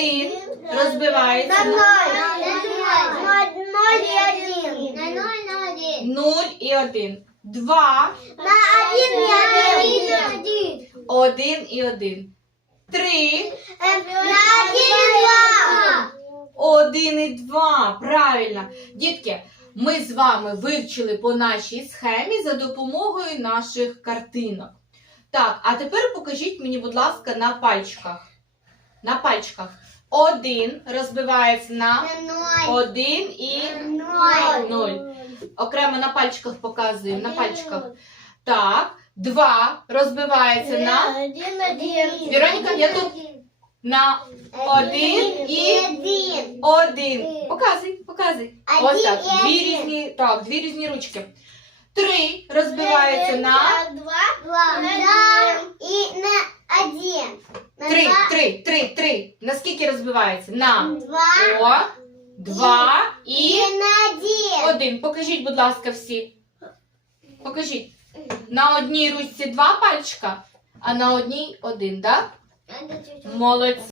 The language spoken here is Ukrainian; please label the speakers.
Speaker 1: 1 розбивається на 0 і 1. 2 1 і 1. 3 1 і 2. Правильно. Дітки, ми з вами вивчили по нашій схемі за допомогою наших картинок. Так, а тепер покажіть мені, будь ласка, на пальчиках. На пальчиках. 1 розбивається на 1 і 0. Окремо на пальчиках показуємо. На пальчиках. Так. 2 розбивається на... Віроніка, я тут. На 1 і 1. Показуй. Ось так. Дві різні ручки. 3 розбивається на... 3. На скільки розбивається? На 2 і 1. Покажіть, будь ласка, всі. Покажіть. На одній ручці 2 пальчика, а на одній 1, так? Молодці.